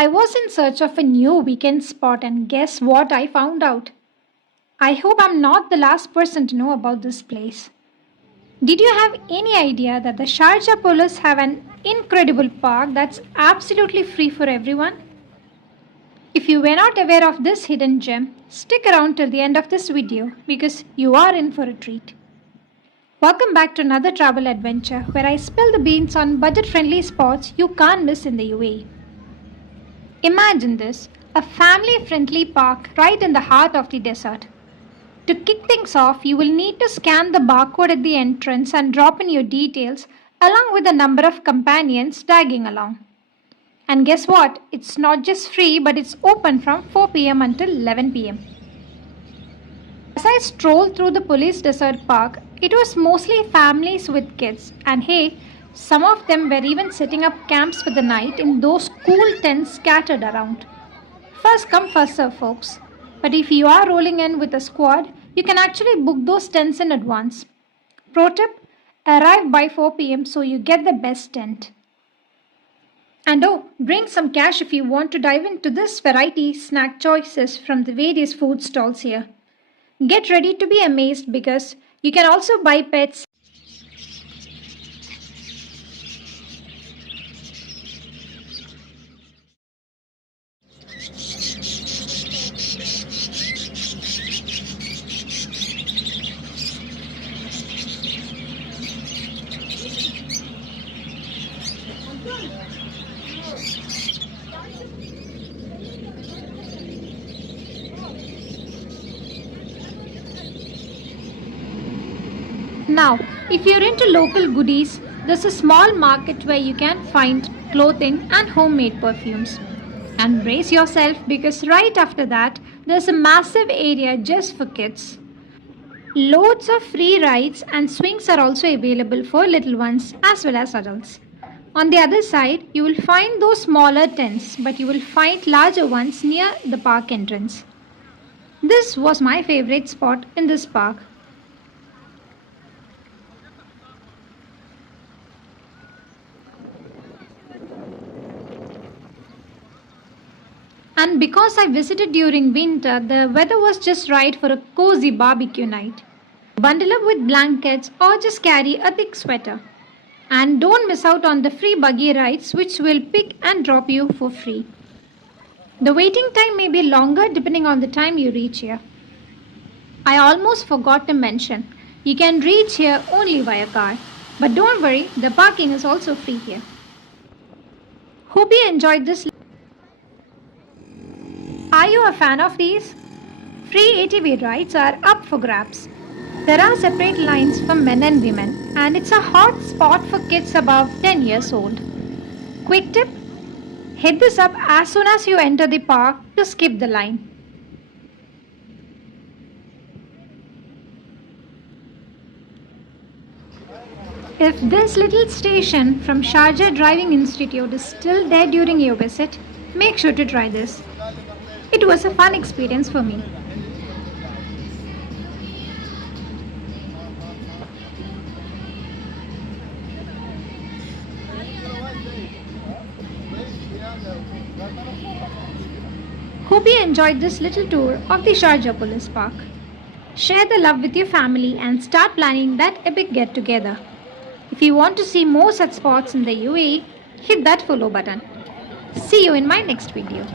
I was in search of a new weekend spot, and guess what I found out? I hope I'm not the last person to know about this place. Did you have any idea that the Sharjah police have an incredible park that's absolutely free for everyone? If you were not aware of this hidden gem, stick around till the end of this video because you are in for a treat. Welcome back to another travel adventure where I spill the beans on budget friendly spots you can't miss in the UAE. Imagine this, a family friendly park right in the heart of the desert. To kick things off, you will need to scan the barcode at the entrance and drop in your details along with a number of companions tagging along. And guess what? It's not just free, but it's open from 4 p.m. until 11 p.m. As I strolled through the police desert park, it was mostly families with kids, and hey, some of them were even setting up camps for the night in those cool tents scattered around. First come, first serve, folks. But if you are rolling in with a squad, you can actually book those tents in advance. Pro tip, arrive by 4 p.m. so you get the best tent. And oh, bring some cash if you want to dive into this variety snack choices from the various food stalls here. Get ready to be amazed because you can also buy pets. Now, if you're into local goodies, there's a small market where you can find clothing and homemade perfumes. And brace yourself because right after that, there's a massive area just for kids. Loads of free rides and swings are also available for little ones as well as adults. On the other side, you will find those smaller tents, but you will find larger ones near the park entrance. This was my favorite spot in this park. And because I visited during winter, the weather was just right for a cozy barbecue night. Bundle up with blankets or just carry a thick sweater. And don't miss out on the free buggy rides which will pick and drop you for free. The waiting time may be longer depending on the time you reach here. I almost forgot to mention, you can reach here only via car. But don't worry, the parking is also free here. Hope you enjoyed this. Are you a fan of these? Free ATV rides are up for grabs. There are separate lines for men and women, and it's a hot spot for kids above 10 years old. Quick tip, hit this up as soon as you enter the park to skip the line. If this little station from Sharjah Driving Institute is still there during your visit, make sure to try this. It was a fun experience for me. Hope you enjoyed this little tour of the Sharjah Police Park. Share the love with your family and start planning that epic get-together. If you want to see more such spots in the UAE, hit that follow button. See you in my next video.